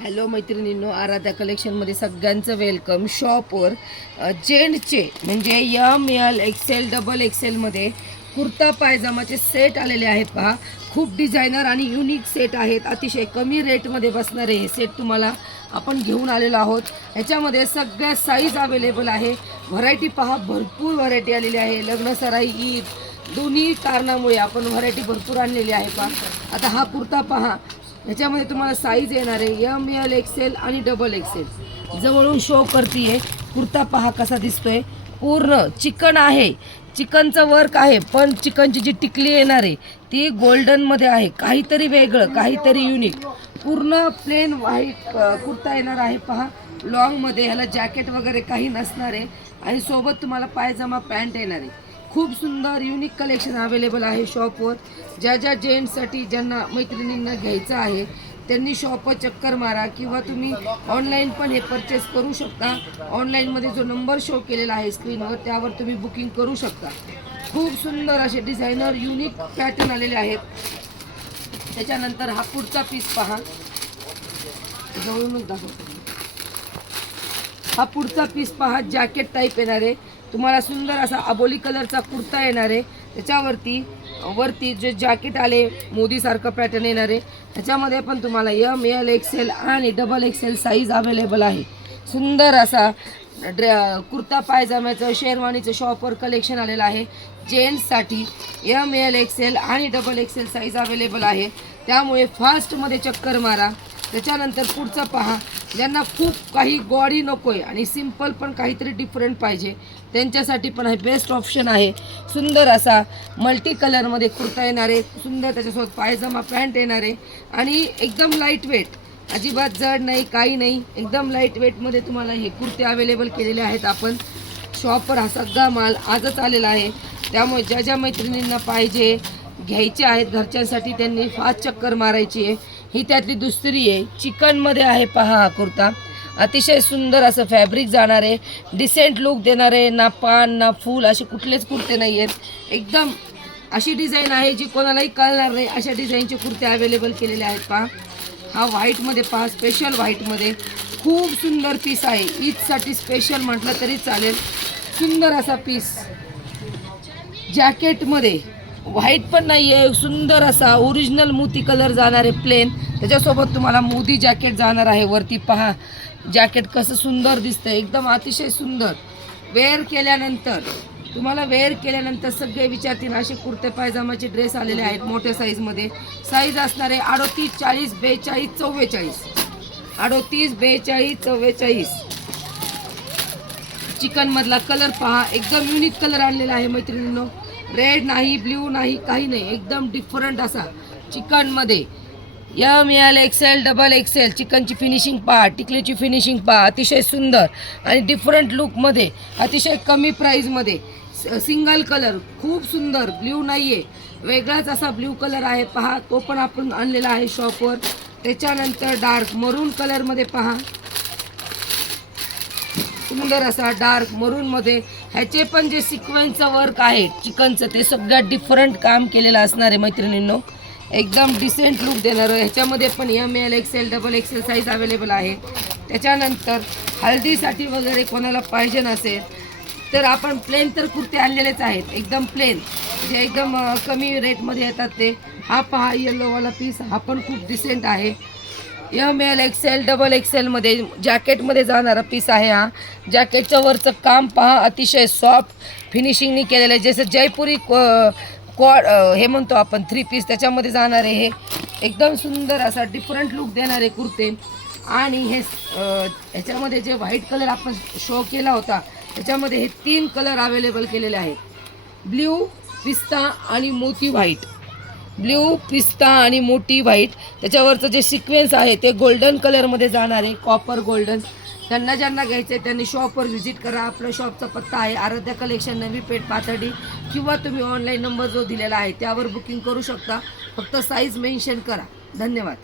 Hello मैत्रिणींनो, आराध्या कलेक्शनमध्ये सगळ्यांचं welcome. शॉपवर जेंट्सचे म्हणजे ML XL डबल XLमध्ये कुर्ता पायजामाचे सेट आलेले आहेत. पहा, खूप डिझायनर आणि युनिक सेट आहेत. अतिशय कमी रेटमध्ये बसणारे हे सेट तुम्हाला आपण घेऊन आलेलो आहोत. ह्याच्यामध्ये सगळ्या साईज अवेलेबल आहे. व्हरायटी पहा, भरपूर व्हरायटी आलेली आहे. लग्न सराई, ईद दोन्ही कारणामुळे आपण व्हरायटी भरपूर आणलेली आहे. पहा, आता हा कुर्ता पहा, ह्याच्यामध्ये तुम्हाला साईज येणार आहे ML XL आणि डबल XL. जवळून शो करते कुर्ता पहा कसा दिसतोय. पूर्ण चिकन आहे, चिकनचं वर्क आहे, पण चिकनची जी टिकली येणार आहे ती गोल्डनमध्ये आहे. काहीतरी वेगळं, काहीतरी युनिक. पूर्ण प्लेन व्हाईट कुर्ता येणार आहे. पहा, लॉंगमध्ये ह्याला जॅकेट वगैरे काही नसणार आहे आणि सोबत तुम्हाला पायजामा पॅन्ट येणार आहे. खूप सुंदर युनिक कलेक्शन अवेलेबल आहे शॉपवर. ज्या ज्या जेंट्ससाठी ज्यांना मैत्रिणींना घ्यायचं आहे त्यांनी शॉपवर चक्कर मारा, किंवा तुम्ही ऑनलाईन पण हे परचेस करू शकता. ऑनलाईनमध्ये जो नंबर शो केलेला आहे स्क्रीनवर त्यावर तुम्ही बुकिंग करू शकता. खूप सुंदर असे डिझायनर युनिक पॅटर्न आलेले आहेत. त्याच्यानंतर हा पुढचा पीस पहा, जवळूनच दाखवतो. हा पुढचा पीस पहा, जॅकेट टाईप येणार आहे. तुम्हाला सुंदर असा अबोली कलरचा कुर्ता येणार आहे. त्याच्यावरती जे जॅकेट आले मोदीसारखं पॅटर्न येणार आहे. ह्याच्यामध्ये पण तुम्हाला ML XL आणि डबल XL साईज अवेलेबल आहे. सुंदर असा कुर्ता पायजाम्याचं शेरवानीचं शॉपवर कलेक्शन आलेलं आहे. जेंट्ससाठी ML XL आणि डबल XL साईज अवेलेबल आहे. त्यामुळे फास्टमध्ये चक्कर मारा. त्याच्यानंतर पुढचं पहा, ज्यांना खूप काही गॉडी नको आहे आणि सिम्पल पण काहीतरी डिफरंट पाहिजे त्यांच्यासाठी पण हे बेस्ट ऑप्शन आहे. सुंदर असा मल्टी कलरमध्ये कुर्ता येणार आहे. सुंदर त्याच्यासोबत पायजामा पॅन्ट येणार आहे आणि एकदम लाईट वेट, अजिबात जड नाही, काही नाही. एकदम लाईट वेटमध्ये तुम्हाला हे कुर्ते अवेलेबल केलेले आहेत. आपण शॉपवर हा सगळा माल आजच आलेला आहे. त्यामुळे ज्या ज्या मैत्रिणींना पाहिजे, घ्यायचे आहेत घरच्यांसाठी, त्यांनी फास्ट चक्कर मारायची आहे. ही त्यातली दुसरी आहे. चिकनमध्ये आहे पहा हा कुर्ता. अतिशय सुंदर असं फॅब्रिक जाणार आहे. डिसेंट लुक देणार आहे. ना पान ना फूल असे कुठलेच कुर्ते नाही आहेत. एकदम अशी डिझाईन आहे जी कोणालाही कळणार नाही, अशा डिझाईनचे कुर्ते अवेलेबल केलेले आहेत. पहा, हा व्हाईटमध्ये पहा, स्पेशल व्हाईटमध्ये खूप सुंदर पीस आहे. ईदसाठी स्पेशल म्हटलं तरी चालेल. सुंदर असा पीस जॅकेटमध्ये, व्हाईट पण नाही आहे, सुंदर असा ओरिजिनल मोती कलर जाणार आहे प्लेन. त्याच्यासोबत तुम्हाला मोदी जॅकेट जाणार आहे. वरती पहा जॅकेट कसं सुंदर दिसतं, एकदम अतिशय सुंदर. वेअर केल्यानंतर सगळे विचारतील असे कुर्ते पायजामाचे ड्रेस आलेले आहेत मोठ्या साईजमध्ये. साईज असणार आहे 38, 40, 42, 44. 38, 42, 44. चिकनमधला कलर पहा, एकदम युनिक कलर आणलेला आहे मैत्रिणींनो. रेड नाही, ब्ल्यू नाही, काही नाही, एकदम डिफरंट असा चिकनमध्ये ML XL डबल XL. चिकनची फिनिशिंग पहा, टिकलीची फिनिशिंग पहा, अतिशय सुंदर आणि डिफरंट लुकमध्ये, अतिशय कमी प्राईजमध्ये. सिंगल कलर खूप सुंदर, ब्ल्यू नाही आहे, वेगळाच असा ब्ल्यू कलर आहे. पहा, तो पण आपण आणलेला आहे शॉपवर. त्याच्यानंतर डार्क मरून कलरमध्ये पहा, सुंदर असा डार्क मरूनमध्ये. ह्याचे पण जे सिक्वेन्सचं वर्क आहे चिकनचं ते सगळ्यात डिफरंट काम केलेलं असणार आहे मैत्रिणींनो. एकदम डिसेंट लुक देणार. ह्याच्यामध्ये पण ML XL double XL size available आहे. त्याच्यानंतर हळदीसाठी वगैरे कोणाला पाहिजे नसेल तर आपण प्लेन तर कुर्ते आणलेलेच आहेत, एकदम प्लेन, जे एकदम कमी रेटमध्ये येतात ते. हा पहा येल्लोवाला पीस, हा पण खूप डिसेंट आहे. ML XL डबल XLमध्ये जॅकेटमध्ये जाणारा पीस आहे. हा जॅकेटचं वरचं काम पहा, अतिशय सॉफ्ट फिनिशिंगनी केलेलं आहे. जसं जयपुरी क्वाड हे म्हणतो आपण 3 पीस, त्याच्यामध्ये जाणार आहे. हे एकदम सुंदर असा डिफरंट लुक देणारे कुर्ते. आणि हे ह्याच्यामध्ये जे व्हाईट कलर आपण शो केला होता त्याच्यामध्ये हे 3 कलर अवेलेबल केलेले आहेत. ब्ल्यू, पिस्ता आणि मोती व्हाईट. ब्ल्यू, पिस्ता आणि मोठी व्हाईट. त्याच्यावरचं जे सिक्वेन्स आहे ते गोल्डन कलरमध्ये जाणार आहे, कॉपर गोल्डन. ज्यांना घ्यायचं आहे त्यांनी शॉपवर व्हिजिट करा. आपलं शॉपचा पत्ता आहे आराध्या कलेक्शन, नवी पेठ, पाथर्डी. किंवा तुम्ही ऑनलाईन नंबर जो दिलेला आहे त्यावर बुकिंग करू शकता. फक्त साईज मेन्शन करा. धन्यवाद.